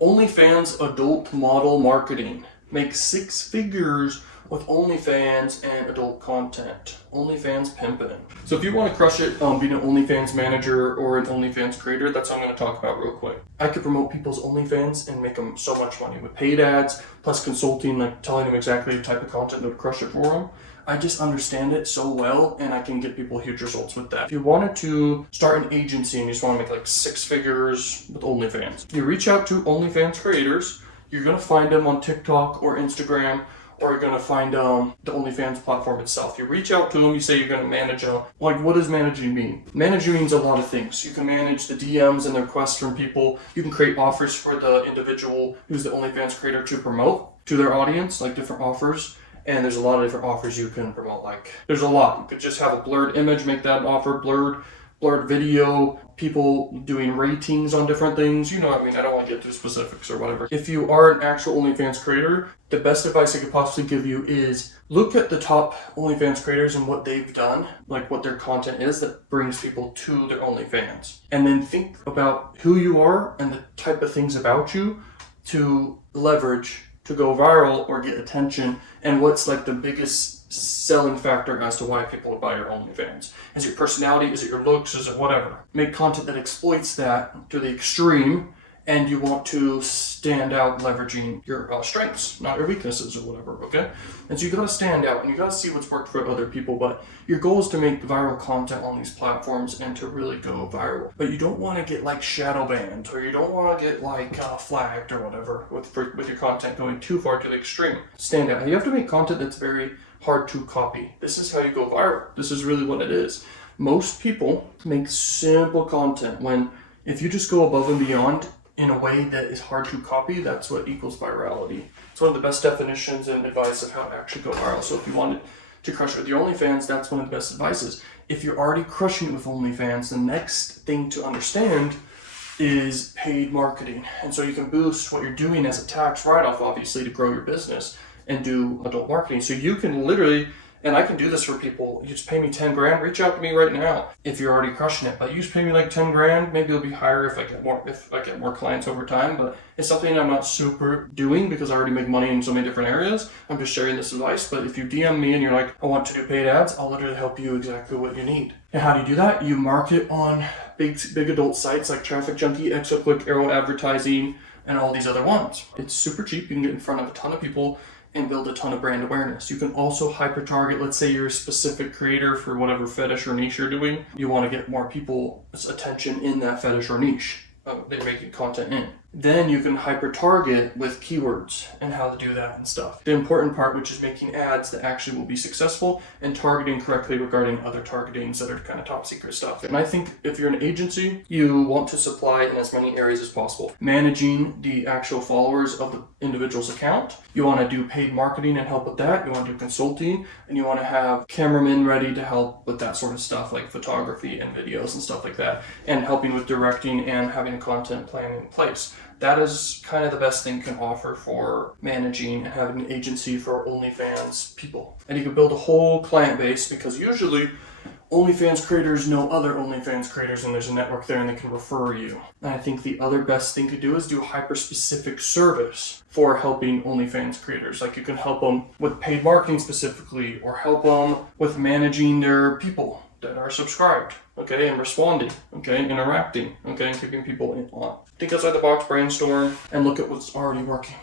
OnlyFans adult model marketing. Make 6 figures with OnlyFans and adult content. OnlyFans pimping. So if you want to crush it being an OnlyFans manager or an OnlyFans creator, that's what I'm going to talk about real quick. I could promote people's OnlyFans and make them so much money with paid ads, plus consulting, like telling them exactly the type of content that would crush it for them. I just understand it so well, and I can get people huge results with that. If you wanted to start an agency and you just want to make like 6 figures with OnlyFans, you reach out to OnlyFans creators. You're going to find them on TikTok or Instagram, or you're going to find the OnlyFans platform itself. You reach out to them, you say you're going to manage them. Like, what does managing mean? Managing means a lot of things. You can manage the DMs and the requests from people. You can create offers for the individual who's the OnlyFans creator to promote to their audience, like different offers. And there's a lot of different offers you can promote. Like, there's a lot. You could just have a blurred image, make that an offer, blurred video, people doing ratings on different things. You know what I mean? I don't want to get too specifics or whatever. If you are an actual OnlyFans creator, the best advice I could possibly give you is look at the top OnlyFans creators and what they've done, like what their content is that brings people to their OnlyFans. And then think about who you are and the type of things about you to leverage to go viral or get attention, and what's like the biggest selling factor as to why people would buy your OnlyFans. Is it your personality? Is it your looks? Is it whatever? Make content that exploits that to the extreme, and you want to stand out leveraging your strengths, not your weaknesses or whatever, okay? And so you gotta stand out and you gotta see what's worked for other people, but your goal is to make viral content on these platforms and to really go viral. But you don't wanna get like shadow banned, or you don't wanna get like flagged or whatever with your content going too far to the extreme. Stand out. You have to make content that's very hard to copy. This is how you go viral. This is really what it is. Most people make simple content if you just go above and beyond in a way that is hard to copy, that's what equals virality. It's one of the best definitions and advice of how to actually go viral. So if you wanted to crush it with your OnlyFans, that's one of the best advices. If you're already crushing it with OnlyFans, the next thing to understand is paid marketing. And so you can boost what you're doing as a tax write-off, obviously, to grow your business and do adult marketing. So you can literally, and I can do this for people, you just pay me 10 grand, reach out to me right now if you're already crushing it. But you just pay me like 10 grand, maybe it'll be higher if I get more clients over time, but it's something I'm not super doing because I already make money in so many different areas. I'm just sharing this advice. But if you DM me and you're like, I want to do paid ads, I'll literally help you exactly what you need. And how do you do that? You market on big adult sites like Traffic Junkie, ExoClick, Arrow Advertising, and all these other ones. It's super cheap. You can get in front of a ton of people and build a ton of brand awareness. You can also hyper target. Let's say you're a specific creator for whatever fetish or niche you're doing. You want to get more people's attention in that fetish or niche they're making content in. Then you can hyper target with keywords and how to do that and stuff. The important part, which is making ads that actually will be successful and targeting correctly regarding other targetings that are kind of top secret stuff. And I think if you're an agency, you want to supply in as many areas as possible. Managing the actual followers of the individual's account. You want to do paid marketing and help with that. You want to do consulting, and you want to have cameramen ready to help with that sort of stuff, like photography and videos and stuff like that, and helping with directing and having a content plan in place. That is kind of the best thing you can offer for managing and having an agency for OnlyFans people. And you can build a whole client base, because usually OnlyFans creators know other OnlyFans creators, and there's a network there and they can refer you. And I think the other best thing to do is do a hyper-specific service for helping OnlyFans creators. Like you can help them with paid marketing specifically, or help them with managing their people that are subscribed, okay, and responding, okay, interacting, okay, and keeping people in on. Think outside the box, brainstorm, and look at what's already working.